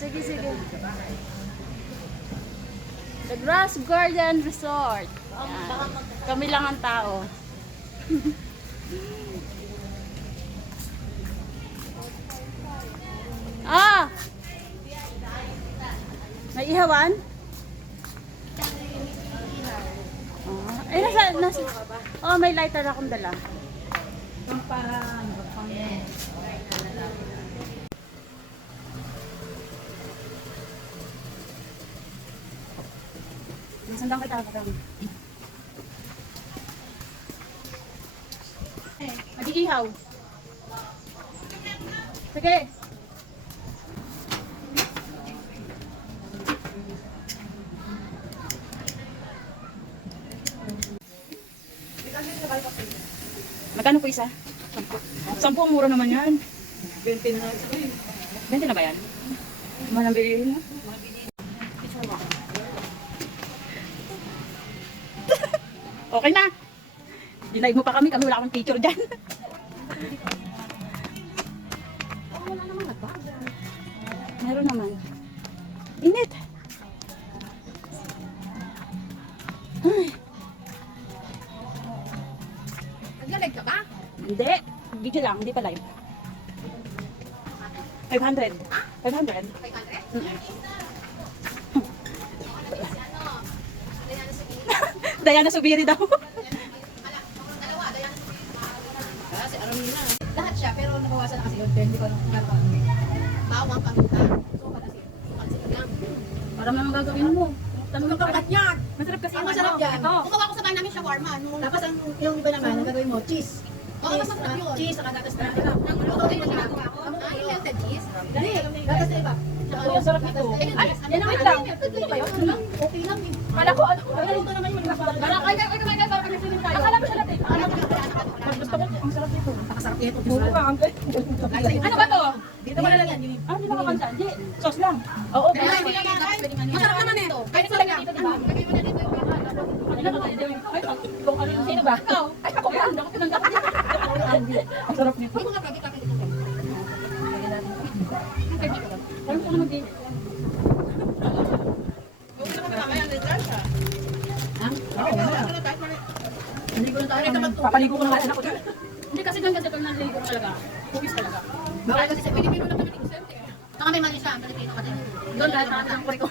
Sige, sige. The Grass Garden Resort. Yan. Kami lang ang tao. Ah! May ihawan? Ah, nasa. Oh, may lighter akong dala. Sandang kita ka kami. Mag-iihaw. Sige. Magkano po isa? 10. Mura naman yan. 20 na. 20 na ba yan? Malang bilihin na. Okay na. Dilive mo pa kami wala akong picture dyan. Wala naman ba? Meron naman. Init. Ay. Nag-live ka ba? Hindi. Video lang, hindi pa live. 500. 500? 500? Diana Subiri daw. Si Aramina. Lahat siya, pero nabawasan na kasi yun. 20 ko lang gano'n. Bawang paminta. So, pansin lang. Para naman gagawin mo. Tanong ka lahat yan. Masarap kasi Ang masarap yan. Ito. Kumawa ko sa bahay namin shawarma. Tapos yung iba naman, ang gagawin mo, cheese. Oo, mas masarap yun. Cheese, saka gatas na. Ang luto rin yung ginagawa ko. Ay, melted cheese? Hindi, gatas na iba. Ang sarap ito. Ay, yan ang lang. Okay lang eh. Kala ko ano. Ito naman yung mga Parang ay, parang kanya tayo. Akala mo siya natin. Gusto ko, ang sarap nito. Napakasarap nito. Ano ba to? Dito mo na lang yan. Ah, hindi makakansa. Hindi, sauce lang. Oo, Masarap naman eh. Kahit sa lagay dito, diba? Ay, ikaw ano yung sino ba? Ay, ako yan. Ako tinanggap. Ang sarap nito. May mga project kami dito. Ano ko na mag-game? Papaligo ko na nga ko. Hindi kasi doon kasi pag naligo ko talaga. Pupis talaga. Baka kasi sa Pilipino lang kami consent eh. Saka may mali siya, Pilipino ka din. Doon lahat ng puri ko.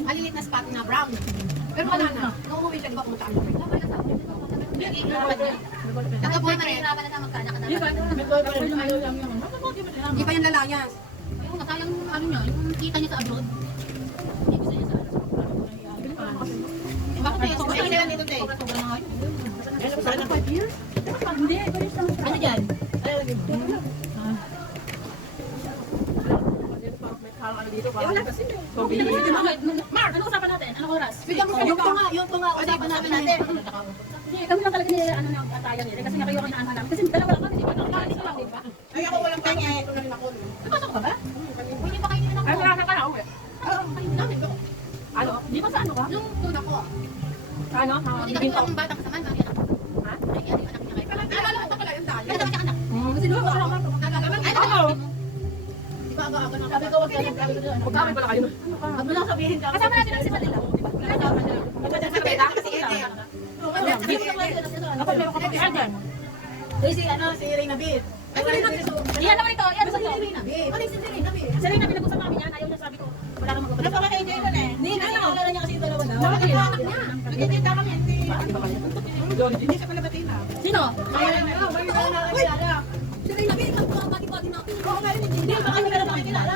Malilit na spot na brown. Pero wala na. Nung umuwi siya, di ba pumunta kami? Nagkabuhay na rin. Di pa yung lalayas. Yung nasayang ano niya, yung kita niya sa abroad. Hindi gusto niya sa ano. Bakit eh? Sobrang sila nito tayo. Sobrang na ngayon. Hindi, Ano dyan? wala kasi. Mark, ano usapan natin? Anong oras? Bigyan mo yung tunga, usapan namin natin. Hindi, kami lang talaga ni ano ng atayan nila. Kasi nga kayo ang naano namin. Kasi dalawa lang kami, di ba? Nakakalis lang, di ba? Ay, ako walang kanya. Ito na rin ako. Napasok ka ba? Hindi pa kayo nila Ay, ako. wala ka na uwi. Kayo namin. Ano? Di ba sa ano ka? Nung tuna ko. Ano? Hindi kasi akong bata kasama. Kami anak ko. Ha? Ay, ano yung anak niya kayo? Naalala ko pa pala yung tayo. Pero dapat siya anak. Kasi di ba wala ka? Ay, Oo. Di ba aga-aga na Sabi ko, wag ka na. Magkami pala kayo. Huwag mo lang sabihin ka. Kasama natin ang si Manila. Di ba? Kasama niya. Magkasama sa peta. Kasi ito. Ako meron ka pa kaya dyan. Si ano, si Reyna Beat. Ay, Reyna Beat. Iyan naman ito. Iyan Ano naman sa ito. Reyna Beat? Ano si Reyna Beat? Sa rin na pinag-usap namin yan. Ayaw niya sabi ko. Wala kang mag-upad. Ano pa kayo dyan eh? Hindi, nakilala niya kasi yung dalawa daw. Bakit? Anak niya. Nagkikita kami. Hindi siya pala batina. Sino? Ayun na, may nakakilala. Si Reyna Beat, nagpapati-pati natin. Oo, kaya hindi. Baka hindi ka na makikilala.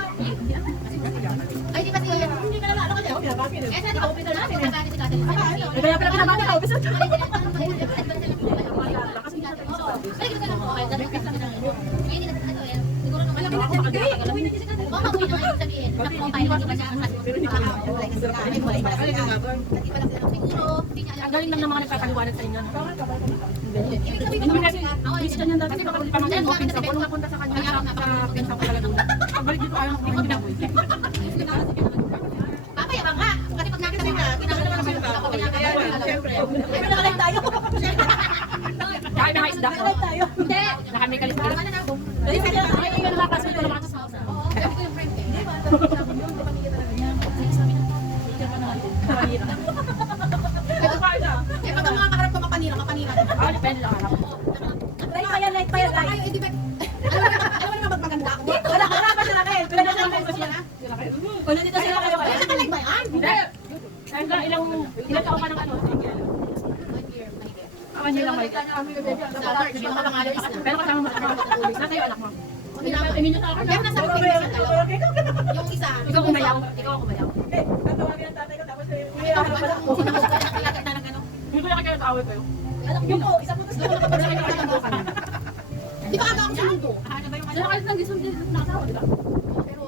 Ay, di ba si hindi ka na ano ka dyan? Eh, sa di ba, officer natin. Nakakati si Catherine. Kaya pala pinabati ka. Officer. Ay, gusto lang po. Ay, hindi na ano yan. Siguro nung malaki na siya. Uwi na siya. Baka uwi na ngayon sabihin. Nakumpay na siya siya. Pero hindi pa ako. Siguro, hindi niya alam. Ang galing lang ng mga nagpapaliwanag sa inyo. Ibig sabihin Ano naman kasi, Christian yan dati. Kapag pamangkin mo, pinsa ko, nung napunta sa kanya, sa pinsa ko talaga. Pagbalik dito, ayaw ko, hindi na. Siyempre. Ay, nakalive tayo. Kaya mga isda. Nakalive tayo. Hindi. Nakami kalis kalis. Ay, yung nakakasin ko naman sa sausa. Oo, sabi ko yung friend eh. Hindi ba? Yung pamilya talaga niya. Teacher pa natin. Kapanira. Eh, pag ang mga kaharap ko kapanira. Ah, depende lang alam. Like pa yan, like pa yan. Kayo, hindi ba? Alam mo naman magmaganda ako. Dito, wala ka pa sila kayo. Pero nasa ako sila. Kung nandito sila kayo Ay, sa kalig ba yan? Hindi. Ilang taon ka ng ano? Awan niyo lang may. Pero kasama mo. Nasa iyo anak mo. Iminyo sa akin. Pero nasa akin yung dalawa. Yung isa. Ikaw kumayaw. Ikaw ang kumayaw. Hindi ko nakakaya sa awit kayo. Yung po, isa po tapos di ba aga ako sa mundo? Ano kayo nang gisong din nakasawa, di ba? Pero,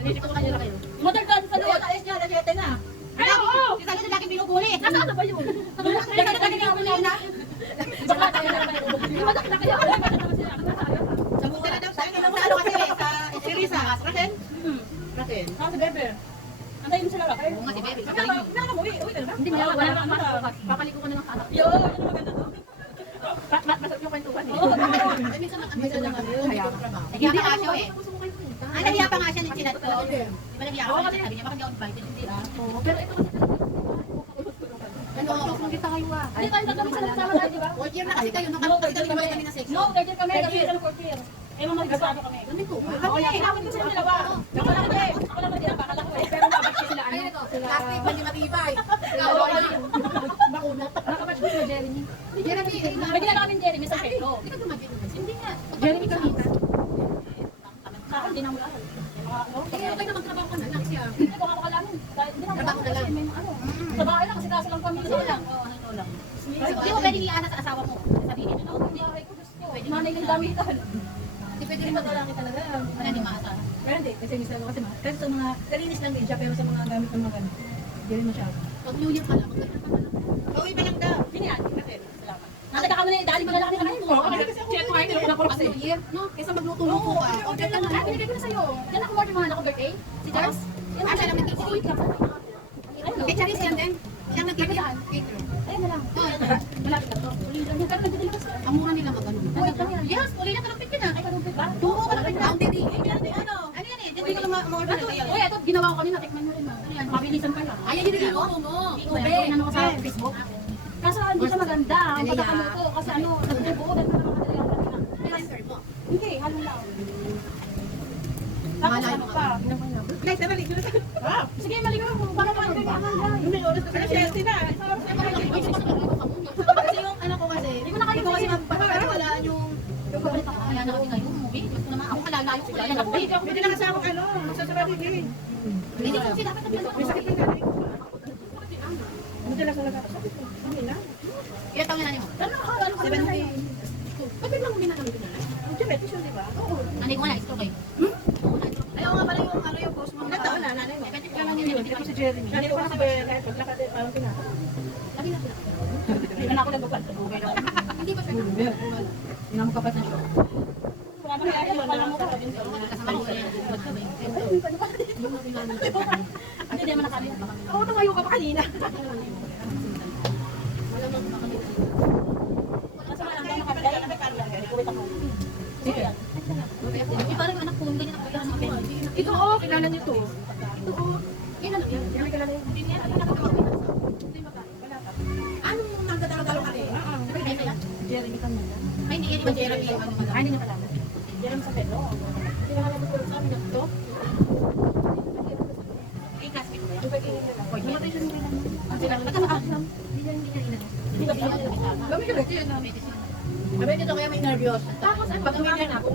Hindi ko kanya kayo. Mother God, sa loob. ayos niya, nag-ete na. Ay, oo! Si Sally na lagi binubuli. Nasaan na ba yun? Lagi binubuli na. Baka tayo na naman yun. Yung madak na kaya. Ay, baka naman sila. Sa mundo na daw. Sa ano kasi, sa Risa. Rasen? Rasen. Ah, si Bebe. Antayin mo sila ba? Oo nga si Bebe. Hindi, wala nang mas. Papaliko ko na ng anak. Yo, ano maganda to? Masarap yung kwentuhan eh. Ay, minsan lang kami. Nagiya pa nga siya eh. Ay, nagiya pa nga siya ng chinat ko. Di ba nagiya ako? Sabi niya, bakit di ako invited? Hindi ah. Pero ito kasi Ano? kung kita kayo ah. Hindi tayo nagkami sa nagsama tayo, di ba? Fourth year na kasi kayo. Nakapagdali naman kami na section. No, third year kami. Kasi ito fourth year. Eh, mga nagkasado kami. Ganito ba? Oo, inawit ko sila dalawa. Ako naman eh. Ako naman din ang bakala ko eh. Pero nabatch ko sila ano. Plastic, hindi matibay. Makunat. Nakabatch ko sila Jeremy. Jeremy, May ginagawa kami Jeremy sa Petro. Hindi ka dumagin naman. Hindi nga. Jeremy kami. Sa akin, di na mula. Eh, okay na magtrabaho ka na lang siya. Hindi ko makakalamin. Hindi na Trabaho na lang. kasi may ano. Sa bahay lang kasi kaso lang kami. Ito lang. Oo, ano lang. Hindi mo pwede iana sa asawa mo. Sabihin mo, no? Hindi ako gusto. Nanay ng damitan. Hindi pwede rin maglalaki talaga. Wala din maasa. Pero hindi, kasi minsan kasi kasi sa mga, nalinis lang din siya, pero sa mga gamit ng mga ganun, hindi rin masyado. Pag New Year pala, magkailan ka pala. Gawin pa lang daw. Hindi yan. Nataga kami na dali mo na lang kami. Oo, kasi ako kumain nila ko Pag New Year, no? Kaysa magluto-luto ka. Order ka na. Ay, binigay ko na sa'yo. Yan ako order mga anak ko birthday. Si Charles. Ah, siya lang nag-cake. Sweet ka. Eh, Charis yan din. Siya nag-cake yan. Ayun na lang. Malapit na to. Uling lang yan. Pero nagdadala kasi. Ang mura nila mag-ano. Ulit lang yan. Yes, uli na kalumpit yun ah. Ay, kalumpit ba? Tuho ka lang. Ang didi. Ano? Ano yan eh? Hindi ko lang ma-order na kayo. Uy, ito ginawa ko kanina. Tikman nyo rin ah. Mabilisan kayo. Ay, yun yung mo. Ube. Ano ko sa Facebook? Kaso hindi siya maganda. Ang pagkakalo ko. Kasi ano, nagbubuo dahil mga madali ang kanina. Hindi, halo lang. Tapos ano pa? Guys, nabalik ko na sa... Sige, maligaw mo. Baka pa hindi ka May oras na siya na. Kasi yung ano ko kasi, Hindi ko na kayo ikaw kasi kasi magpapakawalaan yung papalit ako. Kaya na kasi ngayon, movie. Gusto naman ako kalalayo ko. Kaya nag-wait. Pwede na kasi ako sa sarili eh. Hindi kasi dapat May sakit nagpapakawalan. na galing. Buti lang sa nagkakasakit. Hindi na. Ilan taon na nanin mo? Ano ka na kayo? Ba't biglang uminakami ko na? Ang diabetes yun, di ba? Oo. Nanay ko nga na-stroke eh. Ayaw nga pala yung ano yung post mo. Ilang taon na, nanay mo? Epektif ka lang yun. Hindi ko si Jeremy. Nanay ko kasi kahit paglakad eh, parang pinaka. Lagi na sila. Hindi ka na ako nagbubuan. Hindi ba siya Hindi na kapat na siya. Wala na kaya yung pala mo ka. kasama ko yan? Ba't kami? Hindi naman nakalimutan. Oo, tumayo ka pa kanina. Nasa mga lang nakabigay. Ikuwit ako. Sige. Yung parang anak ko, ganyan ako yan. Ito, oo, kilala niyo to. Ito ko. Yan ano yan? Hindi kilala niyo. Hindi niya. Ano nakagawa ko? Anong nagdadalo-dalo ka rin? Ay, kaya? Jeremy kami. Ay, hindi yan. Iba Jeremy. Ay, hindi na pala. Diyan sa Pedro. Hindi na kami nagtulog sa amin. Ito. Ay, classmate ko yan. Namatay siya nung kailan. Ang sila. Pagkakaalam. Hindi niya inano. Hindi ba pinag-isa? Gawin ka rin. Sabi dito kaya may nervyos. Tapos, ay, pag umaga na ako.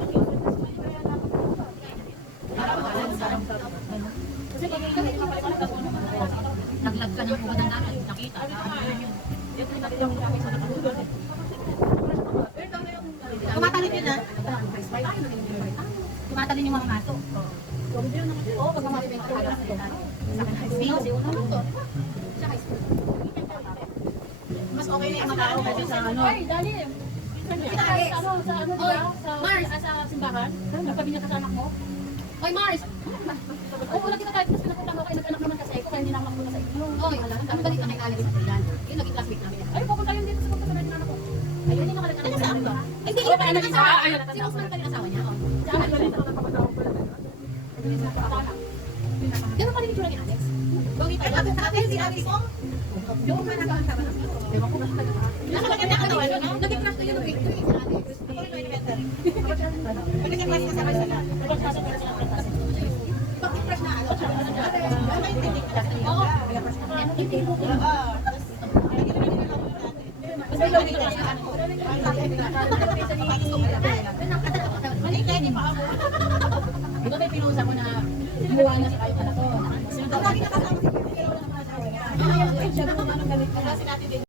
Kasi pag hindi ka pala ako. Naglag ka ng buwan ng dagat. Nakita. Tumatalin yun ah. Tumatalin yung mga maso. Oo, pag umaga na ako. Kasi una mo to. Sa high school. Mas okay na yung mga tao kasi sa ano. Ay, dali. Sa ano, di ba? Mars. Sa simbahan. Nagpabinya ka sa anak mo. Oy, Mars! Oo, lagi na kahit mas pinapunta mo kayo, nag-anak naman kasi. Kung kaya hindi na ako makapunta sa inyo. Oo, yun. Kami balik na kay Alex sa Thailand. Yun, naging classmate namin. Ay, pupunta yun dito sa pagkakaroon ng anak ko. Ayun, hindi nakalagay. Ano saan ba? Ay, hindi, iba pa rin asawa. Si Rosman pa rin asawa niya. Oh. Diyan ka dito na kapatawag ko lang. Ganun pa rin yung tura ni Alex. Gogi tayo. Ate, si Alex mo? Yung ka na sa Ewan ko basta nakalagay na ano, naging crush na yun ng victory sa Alex. Ako rin elementary. Naging-crush na sa kanila. Bakit crush na ano? Oo. Hindi mo ko. Basta yung hindi ito may pinusa ko na gumawa na si Kayo pala to. Ang lagi nakasama si Kayo. Ayaw ko siya kung anong galit ka. Kasi natin din.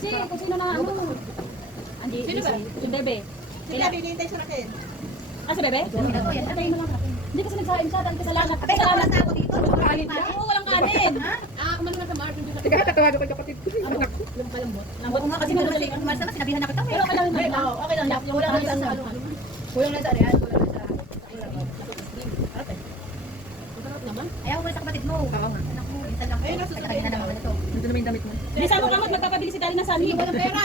Si, kung sino na ano. Andi, Sino ba? Si Bebe. Sila, binintay siya natin. Ah, si Bebe? Atayin mo lang natin. Hindi kasi nagsain siya dahil kasalanan. Ate, Kasalanan. na ako dito. Kain na. Oo, walang kanin. Kumano na sa Marvin. Teka, tatawagan ko yung kapatid ko. Anak ko. Malambot. Lambot nga kasi Kasi Mars naman sinabihan na kita. Pero okay lang naman. Okay lang. Kulang lang sa ano. Kulang lang sa real. Kulang lang sa... naman. Ayaw mo sa kapatid mo. Anak mo, minsan lang. Ayun, nasusunod na naman ito. Ito naman yung damit mo. Bisa mo kamot, magpapabili si Dali ng sani. Walang pera.